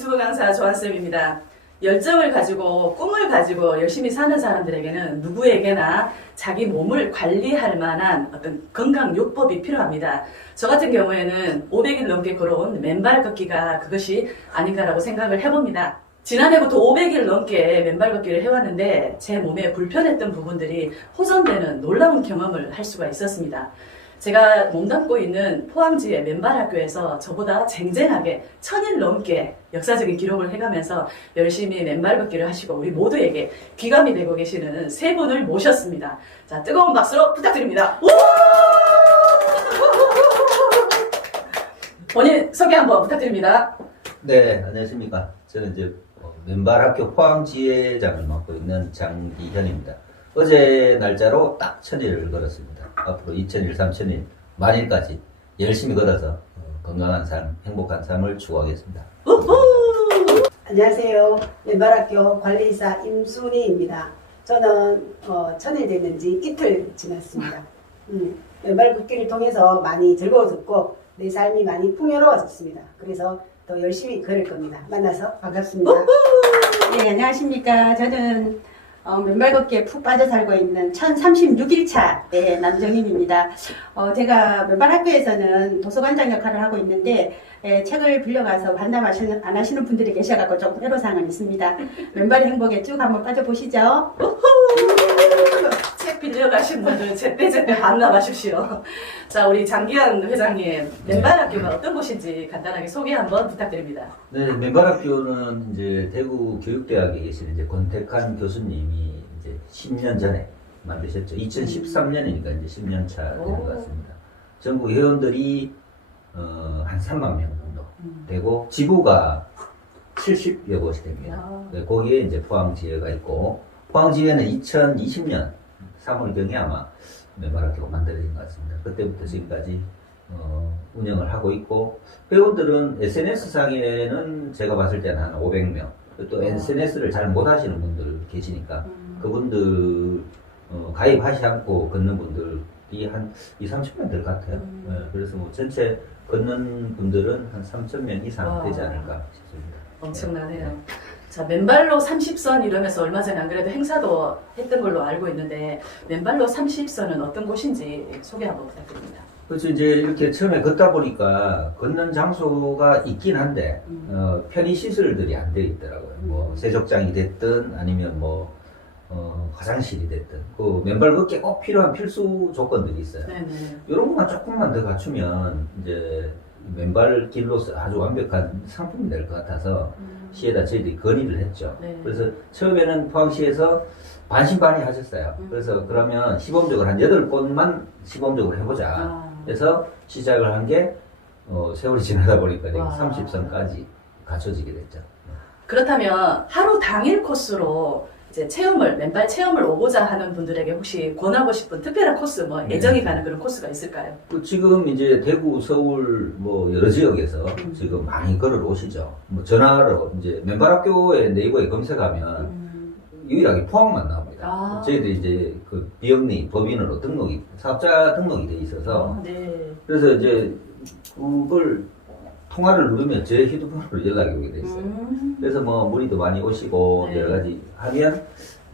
유튜브 강사 조한쌤입니다. 열정을 가지고 꿈을 가지고 열심히 사는 사람들에게는 누구에게나 자기 몸을 관리할 만한 어떤 건강 요법이 필요합니다. 저 같은 경우에는 500일 넘게 걸어온 맨발 걷기가 그것이 아닌가라고 생각을 해봅니다. 지난해부터 500일 넘게 맨발 걷기를 해왔는데 제 몸에 불편했던 부분들이 호전되는 놀라운 경험을 할 수가 있었습니다. 제가 몸담고 있는 포항지의 맨발 학교에서 저보다 쟁쟁하게 천일 넘게 역사적인 기록을 해가면서 열심히 맨발 걷기를 하시고 우리 모두에게 귀감이 되고 계시는 세 분을 모셨습니다. 자, 뜨거운 박수로 부탁드립니다. 우! 본인 소개 한번 부탁드립니다. 네, 안녕하십니까. 저는 이제 어, 맨발학교 포항지회장을 맡고 있는 장기현입니다. 어제 날짜로 딱 천일을 걸었습니다. 앞으로 2000일, 3000일, 만일까지 열심히 걸어서 어, 건강한 삶, 행복한 삶을 추구하겠습니다. 우후! 안녕하세요. 맨발학교 관리사 임순희입니다. 저는 어, 천일 됐는지 이틀 지났습니다. 음, 맨발 걷기를 통해서 많이 즐거워졌고 내 삶이 많이 풍요로워졌습니다. 그래서 더 열심히 걸을 겁니다. 만나서 반갑습니다. 네, 안녕하십니까. 저는 어, 맨발 걷기에 푹 빠져 살고 있는 1036일차 네, 남정인입니다. 어, 제가 맨발 학교에서는 도서관장 역할을 하고 있는데 예, 책을 빌려가서 반납 안 하시는 분들이 계셔갖고 조금 애로사항은 있습니다. 맨발의 행복에 쭉 한번 빠져보시죠. 책 빌려가신 분들 제때제때 반납하십시오. 자, 우리 장기현 회장님, 맨발 학교가 어떤 곳인지 간단하게 소개 한번 부탁드립니다. 네, 맨발학교는 이제 대구 교육대학에 계시는 이제 권택한 교수님이 이제 10년 전에 만드셨죠. 2013년이니까 이제 10년 차 되는 것 같습니다. 전국 회원들이 어, 한 3만 명 정도 음. 되고 지부가 70여 곳이 됩니다. 아. 네, 거기에 이제 포항 지회가 있고 포항 지회는 2020년 3월경에 아마 맨발학교가 만들어진 것 같습니다. 그때부터 지금까지 어, 운영을 하고 있고 회원들은 SNS 상에는 제가 봤을 때는 한 500명 또 어. SNS를 잘 못하시는 분들 계시니까 음. 그분들 어, 가입하지 않고 걷는 분들이 한 2, 30명 될 것 같아요. 음. 네, 그래서 뭐 전체 걷는 분들은 한 3,000명 이상 와. 되지 않을까 싶습니다. 엄청나네요. 자, 맨발로 30선 이러면서 얼마 전에 안 그래도 행사도 했던 걸로 알고 있는데, 맨발로 30선은 어떤 곳인지 소개 한번 부탁드립니다. 그래서 이제 이렇게 처음에 걷다 보니까 걷는 장소가 있긴 한데 음. 어, 편의 시설들이 안돼 있더라고요. 뭐 세족장이 됐든 아니면 뭐 어, 화장실이 됐든 그 맨발 걷기에 꼭 필요한 필수 조건들이 있어요. 네네. 이런 것만 조금만 더 갖추면 이제 맨발 길로서 아주 완벽한 상품이 될 것 같아서 음. 시에다 저희들이 건의를 했죠. 네. 그래서 처음에는 포항시에서 반신반의 하셨어요. 음. 그래서 그러면 시범적으로 한 8곳만 시범적으로 해보자. 아, 그래서 시작을 한 게 어, 세월이 지나다 보니까 지금 와. 30선까지 갖춰지게 됐죠. 그렇다면 하루 당일 코스로 이제 체험을, 맨발 체험을 오고자 하는 분들에게 혹시 권하고 싶은 특별한 코스, 뭐 네. 애정이 가는 그런 코스가 있을까요? 그 지금 이제 대구, 서울 뭐 여러 지역에서 음. 지금 많이 걸어 오시죠. 뭐 전화로 이제 맨발 학교에 네이버에 검색하면 음. 유일하게 포항만 나옵니다. 아. 저희들이 이제 그 비영리 법인으로 등록이 사업자 등록이 돼 있어서 아, 네. 그래서 이제 그걸 통화를 누르면 제 휴대폰으로 연락이 오게 돼 있어요. 음. 그래서 뭐 문의도 많이 오시고 네. 여러 가지 하면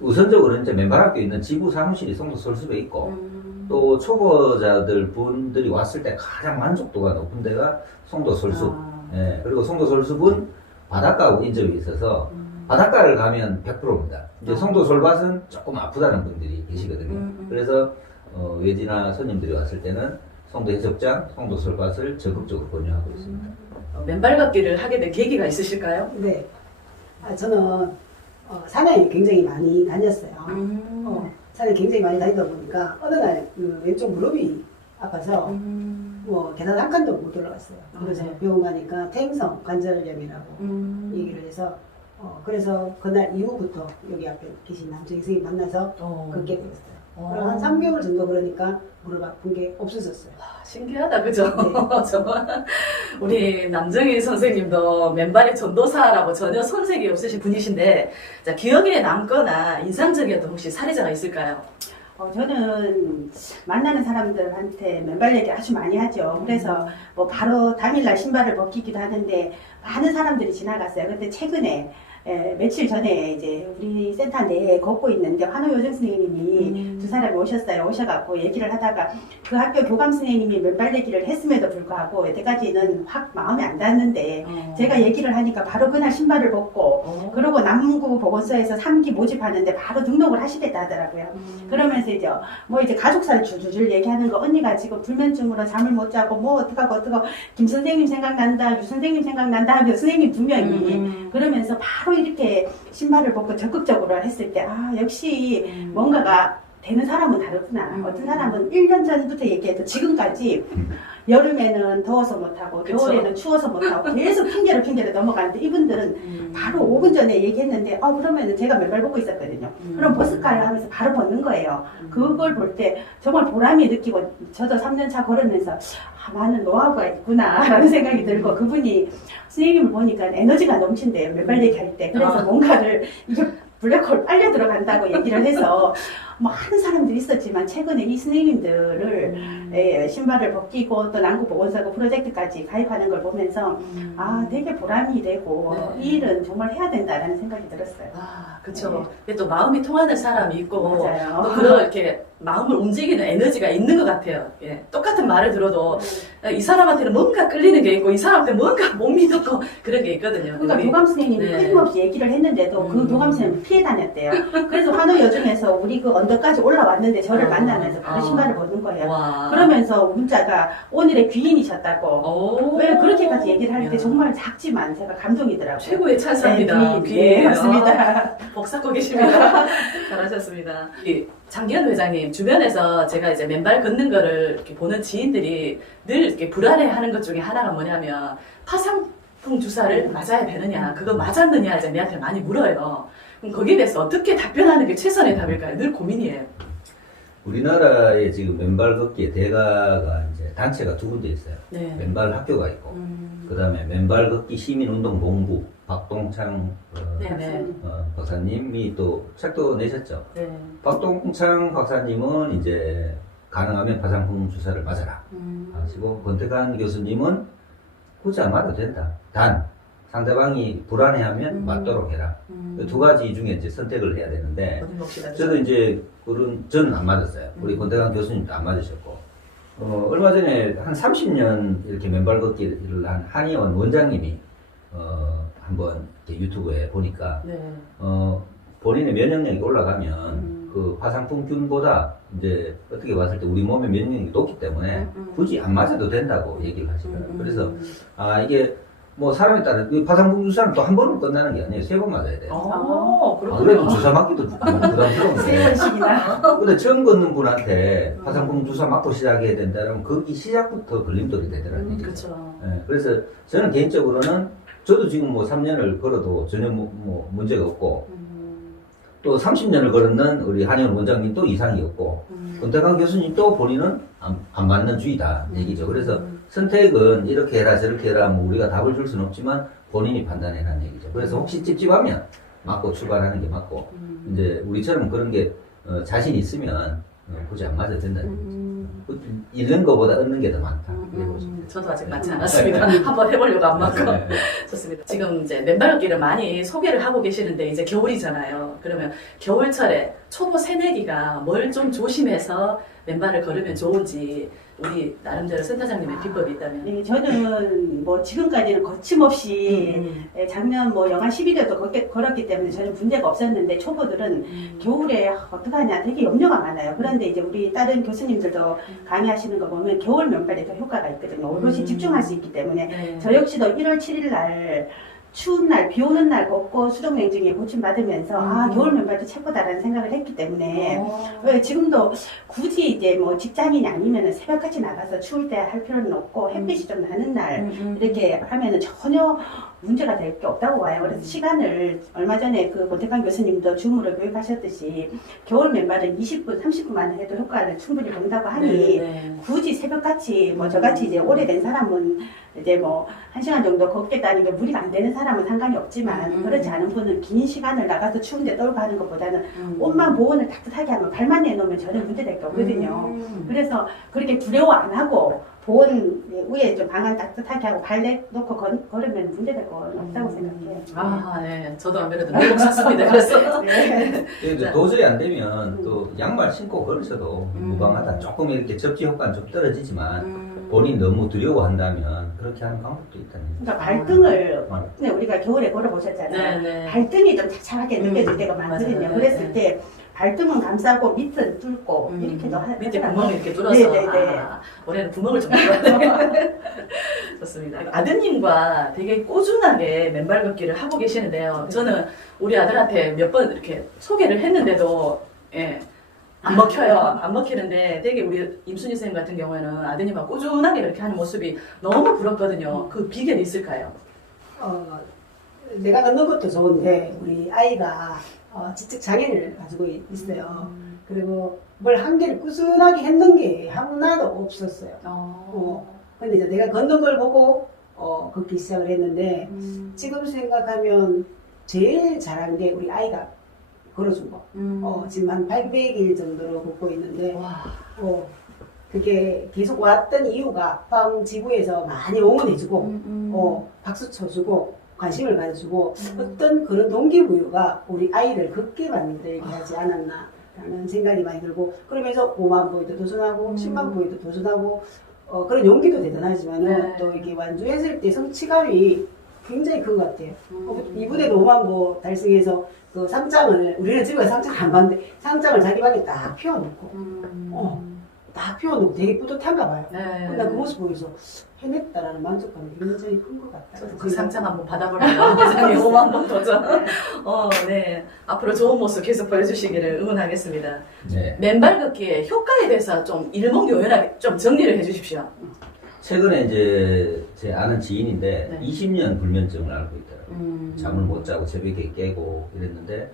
우선적으로 이제 맨발학교 있는 지부 사무실이 송도 설숲에 있고 음. 또 초보자들 분들이 왔을 때 가장 만족도가 높은 데가 송도 설숲. 아. 예, 그리고 송도 설숲은 바닷가하고 인접이 있어서 음. 바닷가를 가면 100%입니다. 이제 아. 송도 솔밭은 조금 아프다는 분들이 계시거든요. 음, 음. 그래서 어, 외지나 손님들이 왔을 때는 송도 해적장, 송도 솔밭을 적극적으로 권유하고 있습니다. 어, 맨발 걷기를 하게 된 계기가 있으실까요? 네. 아, 저는 어, 산에 굉장히 많이 다녔어요. 음. 어, 산에 굉장히 많이 다니다 보니까 어느 날 그 왼쪽 무릎이 아파서 음. 뭐 계단 한 칸도 못 올라갔어요. 그래서 아, 네. 병원 가니까 퇴행성 관절염이라고 음. 얘기를 해서 어, 그래서 그날 이후부터 여기 앞에 계신 남정 선생님 만나서 어. 걷게 되었어요. 어. 그럼 한 3개월 정도 그러니까 무릎 아픈 게 없어졌어요. 아, 신기하다, 그죠? 네. 정말 우리 남정희 선생님도 맨발의 전도사라고 전혀 손색이 없으신 분이신데, 자, 기억에 남거나 인상적이었던 혹시 사례자가 있을까요? 어, 저는 만나는 사람들한테 맨발 얘기 아주 많이 하죠. 그래서 뭐 바로 당일날 신발을 벗기기도 하는데 많은 사람들이 지나갔어요. 근데 최근에 에, 며칠 전에 이제 우리 센터 내에 걷고 있는데 환호 요정 선생님이 음. 두 사람이 오셨어요. 오셔갖고 얘기를 하다가 그 학교 교감 선생님이 맨발 얘기를 했음에도 불구하고 여태까지는 확 마음에 안 닿는데 어. 제가 얘기를 하니까 바로 그날 신발을 벗고 어. 그리고 남구 보건소에서 3기 모집하는데 바로 등록을 하시겠다 하더라고요. 음. 그러면서 이제 뭐 이제 가족사를 줄줄줄 얘기하는 거 언니가 지금 불면증으로 잠을 못 자고 뭐 어떡하고 어떡하고 김 선생님 생각난다 유 선생님 생각난다 하면 선생님 두 명이 음. 그러면서 바로 이렇게 신발을 벗고 적극적으로 했을 때 아 역시 음. 뭔가가 되는 사람은 다르구나. 음. 어떤 사람은 1년 전부터 얘기해도 지금까지 여름에는 더워서 못하고 그쵸. 겨울에는 추워서 못하고 계속 핑계를 핑계를 넘어가는데 이분들은 음. 바로 5분 전에 얘기했는데 어 그러면은 제가 맨발 벗고 있었거든요. 음. 그럼 벗을까요 하면서 바로 벗는 거예요. 음. 그걸 볼 때 정말 보람이 느끼고 저도 3년 차 걸으면서 아, 나는 노하우가 있구나라는 생각이 들고 그분이 선생님을 보니까 에너지가 넘친대요. 맨발 얘기할 때. 그래서 아. 뭔가를 이게 블랙홀 빨려 들어간다고 얘기를 해서 많은 사람들이 있었지만 최근에 이 선생님들을 음. 예, 신발을 벗기고 또 난구 보건사고 프로젝트까지 가입하는 걸 보면서 음. 아 되게 보람이 되고 네. 이 일은 정말 해야 된다라는 생각이 들었어요. 아, 그쵸. 이게 또 마음이 통하는 사람이 있고, 맞아요. 또 그런 이렇게 마음을 움직이는 에너지가 있는 것 같아요. 예. 똑같은 말을 들어도 이 사람한테는 뭔가 끌리는 게 있고, 이 사람한테 뭔가 못 믿었고, 그런 게 있거든요. 그러니까 교감 선생님이 네. 끊임없이 얘기를 했는데도 음. 그 교감 선생님이 피해 다녔대요. 그래서 환호 여중에서 우리 그 언덕까지 올라왔는데 저를 어. 만나면서 바로 어. 신발을 벗는 거예요. 와. 그러면서 문자가 오늘의 귀인이셨다고 오. 왜 그렇게까지 얘기를 하는데 야. 정말 작지만 제가 감동이더라고요. 최고의 찬사입니다. 네, 귀인. 네, 맞습니다. 복 쌓고 계십니다. 잘하셨습니다. 이 장기현 회장님 주변에서 제가 이제 맨발 걷는 거를 이렇게 보는 지인들이 늘 이렇게 불안해하는 것 중에 하나가 뭐냐면 파상풍 주사를 맞아야 되느냐, 그거 맞았느냐 이제 내한테 많이 물어요. 그럼 거기에 대해서 어떻게 답변하는 게 최선의 답일까요? 늘 고민이에요. 우리나라에 지금 맨발 걷기의 대가가 이제 단체가 두 군데 있어요. 네. 맨발 학교가 있고, 음. 그 다음에 맨발 걷기 시민운동본부 박동창 어, 네네. 어, 박사님이 또 책도 내셨죠. 네. 박동창 박사님은 이제 가능하면 파상풍 주사를 맞아라 음. 하시고 권태관 교수님은 굳이 안 맞아도 된다. 단 상대방이 불안해하면 음. 맞도록 해라. 음. 그두 가지 중에 이제 선택을 해야 되는데. 저도 이제 그런 저는 안 맞았어요. 우리 음. 권태관 교수님도 안 맞으셨고 어, 얼마 전에 한 30년 이렇게 맨발 걷기를 한 한의원 원장님이 어, 한번 유튜브에 보니까 네. 어, 본인의 면역력이 올라가면 음. 그 화상풍균보다 이제 어떻게 봤을 때 우리 몸의 면역력이 높기 때문에 음, 음. 굳이 안 맞아도 된다고 얘기를 하시더라고요. 음. 그래서 아 이게 뭐 사람에 따라 이 화상풍 주사는 또한 번으로 끝나는 게 아니에요. 세 번 맞아야 돼요. 어, 아, 그렇군요. 그래도 주사 맞기도 부담스러운데. 번씩이나. 근데 처음 걷는 분한테 화상풍 주사 맞고 시작해야 된다면 거기 시작부터 걸림돌이 되더라고요. 음, 그렇죠. 예, 그래서 저는 개인적으로는 저도 지금 뭐 3년을 걸어도 전혀 뭐, 뭐 문제가 없고 음, 또 30년을 걸었는 우리 한의원 원장님도 이상이 없고 음. 권태강 교수님도 본인은 안, 안 맞는 주의다 얘기죠. 그래서 음. 선택은 이렇게 해라 저렇게 해라 뭐 우리가 답을 줄 수는 없지만 본인이 판단해라는 얘기죠. 그래서 혹시 찝찝하면 맞고 출발하는 게 맞고 음. 이제 우리처럼 그런 게 어, 자신 있으면 어, 굳이 안 맞아도 된다는 얘기죠. 음. 그, 잃는 것보다 얻는 게 더 많다. 보죠. 음, 저도 아직 맞지 네. 않았습니다. 한번 해보려고 안 맞고. 네, 네. 좋습니다. 지금 이제 맨발걷기를 많이 소개를 하고 계시는데 이제 겨울이잖아요. 그러면 겨울철에 초보 새내기가 뭘 좀 조심해서 맨발을 걸으면 좋은지 우리 나름대로 센터장님의 비법이 있다면. 네, 저는 뭐 지금까지는 거침없이 음, 예, 작년 뭐 영하 11도도 걸었기 때문에 전혀 문제가 없었는데 초보들은 음. 겨울에 어떡하냐 되게 염려가 많아요. 그런데 이제 우리 다른 교수님들도 강의하시는 거 보면 겨울 면발에 더 효과가 있거든요. 오롯이 음. 집중할 수 있기 때문에 네. 저 역시도 1월 7일 날 추운 날, 비 오는 날 걷고 수족냉증에 고침받으면서 아 음. 겨울 면발도 최고다라는 생각을 했기 때문에 어. 왜 지금도 굳이 이제 뭐 직장인이 아니면 새벽같이 나가서 추울 때 할 필요는 없고 햇빛이 좀 나는 날 음, 음. 이렇게 하면은 전혀 문제가 될 게 없다고 봐요. 그래서 시간을 얼마 전에 그 권태강 교수님도 줌으로 교육하셨듯이 겨울 맨발은 20분, 30분만 해도 효과를 충분히 본다고 하니 네, 네. 굳이 새벽같이 뭐 저같이 이제 오래된 사람은 이제 뭐 한 시간 정도 걷겠다는 게 무리가 안 되는 사람은 상관이 없지만 음. 그렇지 않은 분은 긴 시간을 나가서 추운데 떨고 하는 것보다는 음. 옷만 보온을 따뜻하게 하면 발만 내놓으면 전혀 문제될 게 없거든요. 음. 그래서 그렇게 두려워 안 하고 보온 위에 좀 방안 따뜻하게 하고 발 내놓고 건- 걸으면 문제될 건 없다고 생각해요. 아, 네. 저도 안 그래도 내복 샀습니다. 그래서. 네. 근데 자. 도저히 안 되면 또 양말 신고 걸으셔도 음. 무방하다. 조금 이렇게 접지 효과는 좀 떨어지지만 음. 본인 너무 두려워한다면 그렇게 하는 방법도 있다는 거죠. 그러니까 발등을 음. 네, 우리가 겨울에 걸어보셨잖아요. 네, 네. 발등이 좀 차차하게 음, 느껴질 때가 많거든요. 맞아요. 그랬을 네. 때 발등은 감싸고 밑은 뚫고 음. 이렇게도 하 밑에. 구멍을 이렇게 뚫어서 네, 네, 네. 아, 올해는 구멍을 좀 뚫어야 좋습니다. 아드님과 되게 꾸준하게 맨발 걷기를 하고 계시는데요. 저는 우리 아들한테 몇 번 이렇게 소개를 했는데도 예, 안 먹혀요. 안 먹히는데 되게 우리 임순희 선생님 같은 경우에는 아드님과 꾸준하게 이렇게 하는 모습이 너무 부럽거든요. 그 비결이 있을까요? 어, 내가 걷는 것도 좋은데 우리 아이가 어, 지적 장애를 가지고 있- 있어요. 그리고 뭘 한 개를 꾸준하게 했는 게 하나도 없었어요. 어. 근데 이제 내가 걷는 걸 보고 어, 걷기 시작을 했는데 음. 지금 생각하면 제일 잘한 게 우리 아이가 걸어준 거. 음. 어, 지금 한 800일 정도로 걷고 있는데 와. 어, 그게 계속 왔던 이유가 방 지구에서 많이 응원해주고 음, 음. 어, 박수 쳐주고 관심을 가져주고 어떤 그런 동기부여가 우리 아이를 걷게 만들게 하지 않았나 라는 생각이 많이 들고 그러면서 5만 보이도 도전하고 음. 10만 보이도 도전하고 어, 그런 용기도 대단하지만은 네. 또 이게 완주했을 때 성취감이 굉장히 큰 것 같아요. 음. 어, 이분에도 5만 보 달성해서 그 상장을 우리는 집에 상장 안 봤는데 상장을 자기 방에 딱 피워놓고 음. 어. 딱 피워놓고 되게 뿌듯한가 봐요. 네. 근데 그 모습 보면서 해냈다라는 만족감이 굉장히 큰 것 같다. 저도 그 상장 한번 받아보려고 대장에 5만 번 도전. 어, 네. 앞으로 좋은 모습 계속 보여주시기를 응원하겠습니다. 네. 맨발 걷기의 효과에 대해서 좀 일목요연하게 좀 정리를 해주십시오. 최근에 이제 제 아는 지인인데 네. 20년 불면증을 앓고 있더라고요. 음. 잠을 못 자고 새벽에 깨고 이랬는데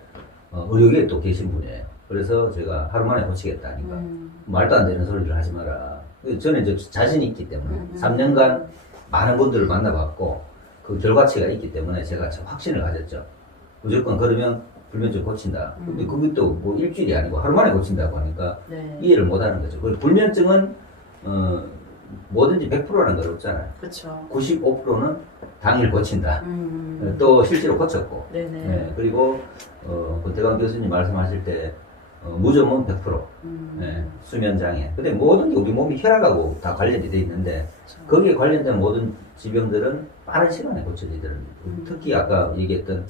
어, 의료계에 또 계신 분이에요. 그래서 제가 하루 만에 고치겠다니까 음. 말도 안 되는 소리를 하지 마라. 저는 이제 자신이 있기 때문에 음, 음. 3년간 많은 분들을 만나봤고 그 결과치가 있기 때문에 제가 참 확신을 가졌죠. 무조건 걸으면 불면증 고친다. 근데 음. 그것도 뭐 일주일이 아니고 하루 만에 고친다고 하니까 네. 이해를 못 하는 거죠. 그리고 불면증은 어, 뭐든지 100%라는 건 없잖아요. 그렇죠. 95%는 당일 고친다. 음. 또 실제로 고쳤고. 네네. 네, 그리고 어, 권태광 교수님 말씀하실 때 어, 무좀은 100%. 음. 네, 수면 장애. 근데 모든 게 우리 몸이 혈압하고 다 관련이 돼 있는데 그렇죠. 거기에 관련된 모든 질병들은 빠른 시간에 고쳐지더라고요. 음. 특히 아까 얘기했던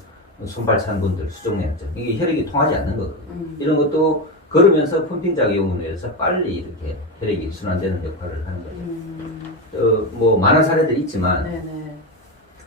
손발 찬 분들 수족냉증 이게 혈액이 통하지 않는 거거든요. 음. 이런 것도 걸으면서 펌핑 작용으로 해서 빨리 이렇게 혈액이 순환되는 역할을 하는 거죠. 음. 어, 뭐 많은 사례들이 있지만 네네.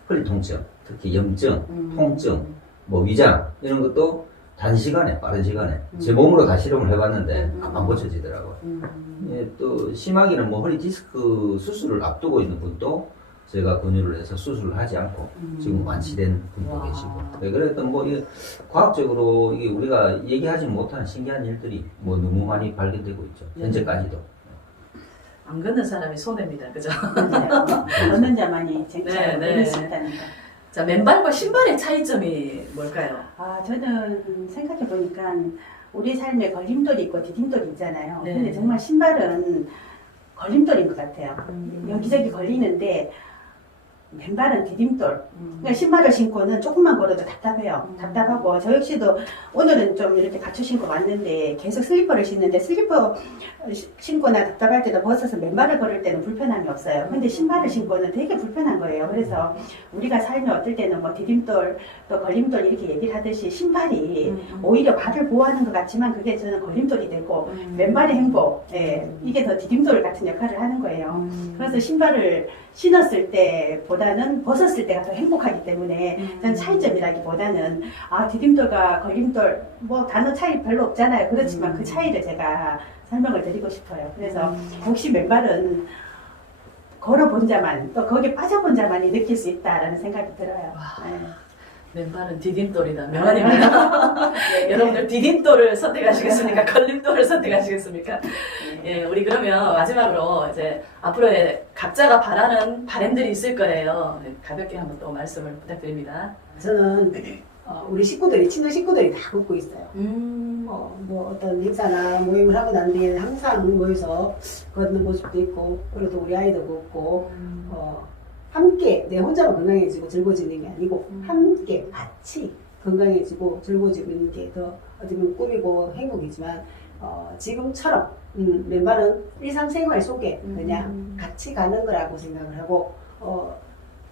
허리 통증, 특히 염증, 음. 통증, 뭐 위장 이런 것도 단시간에 빠른 시간에 제 음. 몸으로 다 실험을 해봤는데 음. 금방 고쳐지더라고요. 음. 예, 또 심하게는 뭐 허리 디스크 수술을 앞두고 있는 분도 제가 권유를 해서 수술을 하지 않고 음. 지금 완치된 분도 와. 계시고 네, 그래서 뭐 이게 과학적으로 이게 우리가 얘기하지 못한 신기한 일들이 뭐 너무 많이 발견되고 있죠 네. 현재까지도 안 걷는 사람이 손해입니다. 그죠? 맞아요. 걷는 자만이 네, 쟁취하고 네. 걸을 수 있다는 거. 자, 맨발과 신발의 차이점이 뭘까요? 아, 저는 생각해 보니까 우리 삶에 걸림돌이 있고 디딤돌이 있잖아요. 네. 근데 정말 신발은 걸림돌인 것 같아요. 음. 여기저기 걸리는데 맨발은 디딤돌. 음. 그러니까 신발을 신고는 조금만 걸어도 답답해요. 음. 답답하고 저 역시도 오늘은 좀 이렇게 갖춰 신고 왔는데 계속 슬리퍼를 신는데 슬리퍼 시- 신거나 답답할 때도 벗어서 맨발을 걸을 때는 불편함이 없어요. 근데 신발을 신고는 되게 불편한 거예요. 그래서 우리가 삶에 어떨 때는 뭐 디딤돌 또 걸림돌 이렇게 얘기를 하듯이 신발이 음. 오히려 발을 보호하는 것 같지만 그게 저는 걸림돌이 되고 음. 맨발의 행복, 예, 이게 더 디딤돌 같은 역할을 하는 거예요. 음. 그래서 신발을 신었을 때보다 는 벗었을 때가 더 행복하기 때문에 음. 전 차이점이라기보다는 아 디딤돌과 걸림돌 뭐 단어 차이 별로 없잖아요. 그렇지만 음. 그 차이를 제가 설명을 드리고 싶어요. 그래서 음. 혹시 맨발은 걸어본 자만 또 거기에 빠져본 자만이 느낄 수 있다라는 생각이 들어요. 와. 네. 맨발은 디딤돌이다. 명언입니다. 예, 여러분들 디딤돌을 선택하시겠습니까? 걸림돌을 선택하시겠습니까? 예, 우리 그러면 마지막으로 이제 앞으로의 각자가 바라는 바램들이 있을 거예요. 네, 가볍게 한번 또 말씀을 부탁드립니다. 저는 어, 우리 식구들이 친한 식구들이 다 걷고 있어요. 음, 어, 뭐 어떤 행사나 모임을 하고 난 뒤에 항상 모여서 걷는 모습도 있고 그래도 우리 아이도 걷고 어, 함께 내 혼자만 건강해지고 즐거워지는 게 아니고 음. 함께 같이 건강해지고 즐거워지는 게 더 어떻게 보면 꿈이고 행복이지만 어, 지금처럼 음, 맨발은 일상생활 속에 그냥 음. 같이 가는 거라고 생각을 하고 어,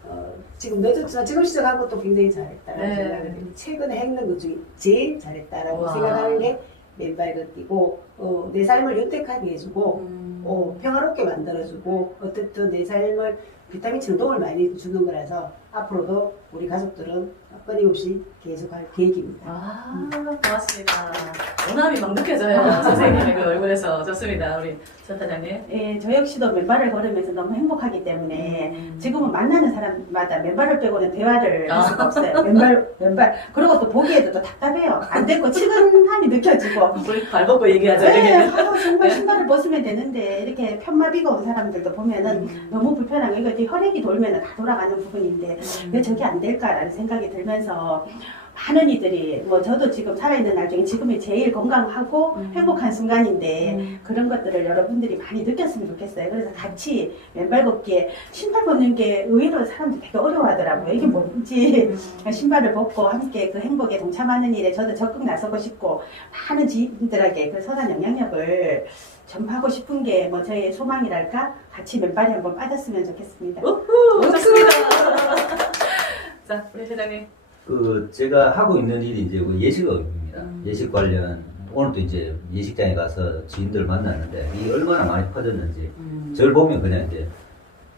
어, 지금 너도 지금 시작한 것도 굉장히 잘했다라고 네. 생각을 해요. 최근에 했는 것 중에 제일 잘했다라고 우와. 생각하는 게 맨발 걷기고 어, 내 삶을 윤택하게 해주고 음. 어, 평화롭게 만들어주고 어쨌든 내 삶을 비타민 정동을 많이 주는 거라서 앞으로도 우리 가족들은 끊임없이 계속할 계획입니다. 아, 고맙습니다. 원함이 막 느껴져요. 선생님의 그 얼굴에서. 좋습니다. 우리 전타장님. 예, 저 역시도 맨발을 걸으면서 너무 행복하기 때문에 음. 지금은 만나는 사람마다 맨발을 빼고는 대화를 아. 할 수가 없어요. 맨발, 맨발. 그리고 또 보기에도 또 답답해요. 안 됐고 치근함이 느껴지고. 우리 발 벗고 얘기하죠. 네. 하루 정말 신발을 벗으면 되는데 이렇게 편마비가 온 사람들도 보면은 음. 너무 불편한 거 이거 뒤 혈액이 돌면 다 돌아가는 부분인데 음. 왜 저게 안 될까라는 생각이 들면서 많은 이들이 뭐 저도 지금 살아있는 날 중에 지금이 제일 건강하고 음. 행복한 순간인데 음. 그런 것들을 여러분들이 많이 느꼈으면 좋겠어요. 그래서 같이 맨발 걷기에 신발 벗는 게 의외로 사람들이 되게 어려워하더라고요. 이게 뭔지 음. 신발을 벗고 함께 그 행복에 동참하는 일에 저도 적극 나서고 싶고 많은 지인들에게 그 선한 영향력을 전하고 싶은 게 뭐 저의 소망이랄까 같이 맨발에 한번 빠졌으면 좋겠습니다. 우후, 좋습니다. 자, 우리 회장님. 그 제가 하고 있는 일이 이제 그 예식업입니다. 음. 예식 관련 오늘도 이제 예식장에 가서 지인들 만났는데 이 얼마나 많이 퍼졌는지 음. 저를 보면 그냥 이제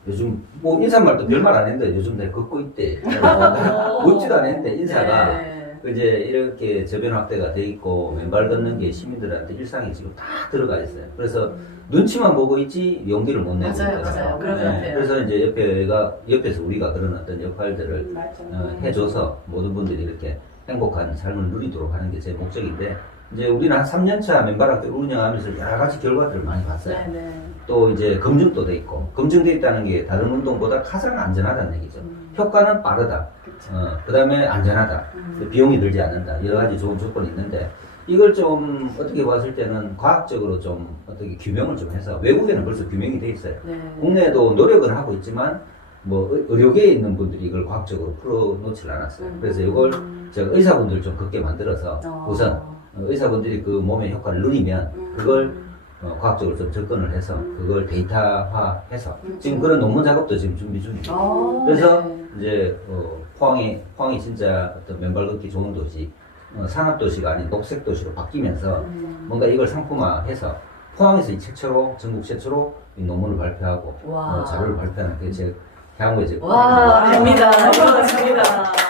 요즘 뭐 인사말도 별말 안 했는데 요즘 내가 걷고 있대. 묻지도 않았는데 인사가 네. 그 이제 이렇게 저변 확대가 돼 있고 맨발 걷는 게 시민들한테 일상에 지금 다 들어가 있어요. 그래서 눈치만 보고 있지 용기를 못 내고 맞아요, 있거든요. 맞아요. 그런 것 같아요. 그래서 이제 옆에가 옆에서 우리가 그런 어떤 역할들을 맞아요. 어, 해줘서 모든 분들이 이렇게 행복한 삶을 누리도록 하는 게 제 목적인데 이제 우리는 한 3년차 맨발학교 운영하면서 여러 가지 결과들을 많이 봤어요. 네, 네. 또 이제 검증도 돼 있고 검증돼 있다는 게 다른 운동보다 가장 안전하다는 얘기죠. 음. 효과는 빠르다. 어, 그 다음에 안전하다. 음. 비용이 들지 않는다. 여러 가지 좋은 조건이 있는데 이걸 좀 어떻게 봤을 때는 과학적으로 좀 어떻게 규명을 좀 해서 외국에는 벌써 규명이 돼 있어요. 네. 국내에도 노력은 하고 있지만 뭐 의- 의료계에 있는 분들이 이걸 과학적으로 풀어놓질 않았어요. 그래서 이걸 음. 제가 의사분들 좀 걷게 만들어서 어. 우선 어, 의사분들이 그 몸의 효과를 누리면 음. 그걸 어, 과학적으로 좀 접근을 해서 음. 그걸 데이터화해서 음. 지금 그런 논문 작업도 지금 준비 중입니다. 어, 그래서 네. 이제 어, 포항이 포항이 진짜 어떤 맨발 걷기 좋은 도시, 어, 산업 도시가 아닌 녹색 도시로 바뀌면서 음. 뭔가 이걸 상품화해서 포항에서 이 최초로 전국 최초로 이 논문을 발표하고 와. 어, 자료를 발표하는 게제 향후에 이제 와. 이거 됩니다.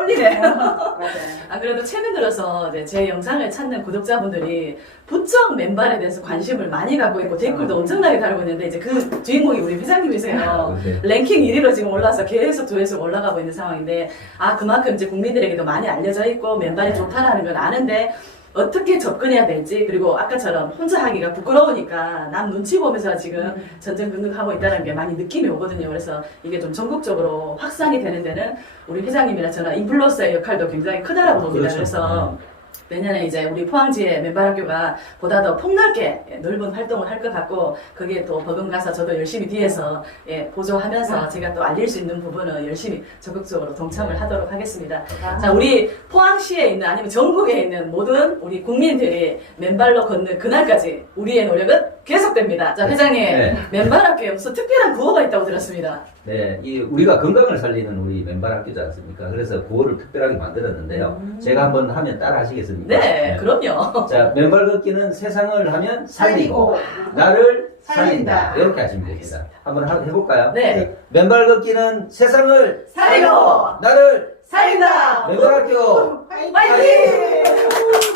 떨리네. 맞아요. 아, 그래도 최근 들어서 이제 제 영상을 찾는 구독자분들이 부쩍 맨발에 대해서 관심을 많이 갖고 있고 댓글도 엄청나게 달고 있는데 이제 그 주인공이 우리 회장님이세요. 네. 랭킹 1위로 지금 올라서 계속 조회수가 올라가고 있는 상황인데 아 그만큼 이제 국민들에게도 많이 알려져 있고 맨발이 좋다라는 건 아는데 어떻게 접근해야 될지 그리고 아까처럼 혼자 하기가 부끄러우니까 남 눈치 보면서 지금 전전긍긍하고 있다는 게 많이 느낌이 오거든요. 그래서 이게 좀 전국적으로 확산이 되는 데는 우리 회장님이나 저나 인플루언서의 역할도 굉장히 크다라고 봅니다. 그렇죠. 그래서 내년에 이제 우리 포항지의 맨발학교가 보다 더 폭넓게 예, 넓은 활동을 할 것 같고 거기에 또 버금가서 저도 열심히 뒤에서 예, 보조하면서 제가 또 알릴 수 있는 부분은 열심히 적극적으로 동참을 네. 하도록 하겠습니다. 자, 우리 포항시에 있는 아니면 전국에 있는 모든 우리 국민들이 맨발로 걷는 그날까지 우리의 노력은 계속됩니다. 자, 회장님, 네. 맨발학교에 무슨 특별한 구호가 있다고 들었습니다. 네, 이 우리가 건강을 살리는 우리 맨발 학교지 않습니까? 그래서 구호를 특별하게 만들었는데요. 음. 제가 한번 하면 따라 하시겠습니까? 네, 그럼요. 자, 맨발 걷기는 세상을 하면 살리고, 나를 살린다. 살린다. 이렇게 하시면 됩니다. 한번 하- 해볼까요? 네. 맨발 걷기는 세상을 살리고, 나를 살린다! 맨발 학교 파이팅!